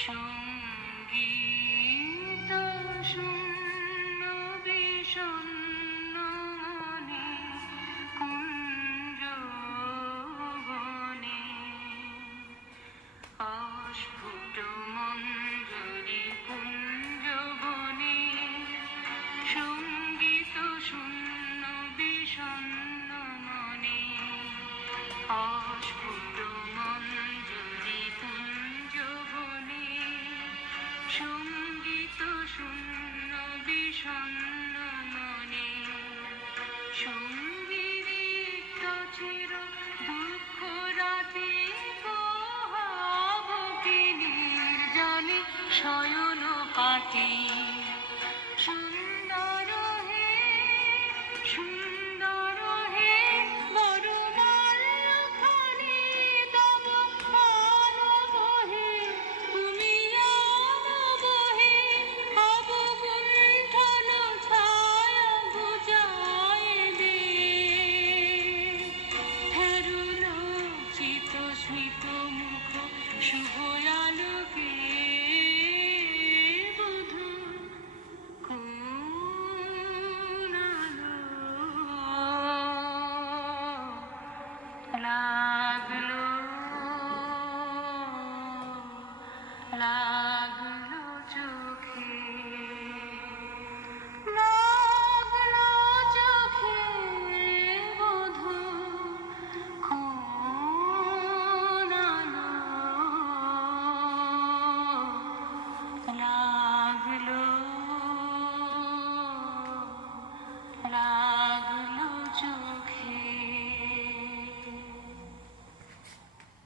সঙ্গীত শূন্য বিষণ্ণ মনে কুঞ্জবনে অস্ফুট মঞ্জরি কুঞ্জবনে সঙ্গীত শূন্য বিষণ্ণ মনে অস্ফুট মঞ্জরি কুঞ্জবনে সঙ্গীত শূন্য বিষণ্ণ মনে সঙ্গীত চির দুঃখ রাতে পোহাবকে নির্জনে শয়ন পাতে সুন্দর হে সুন্দর হে বরমাল্যখানি তব আনবহে তুমি আনবহে অবগুণ্ঠন ছায়া বুঝায় দে হেরুল চিত স্মিত মুখ শুভ আলোকে বধূ কোন আলো লাগলো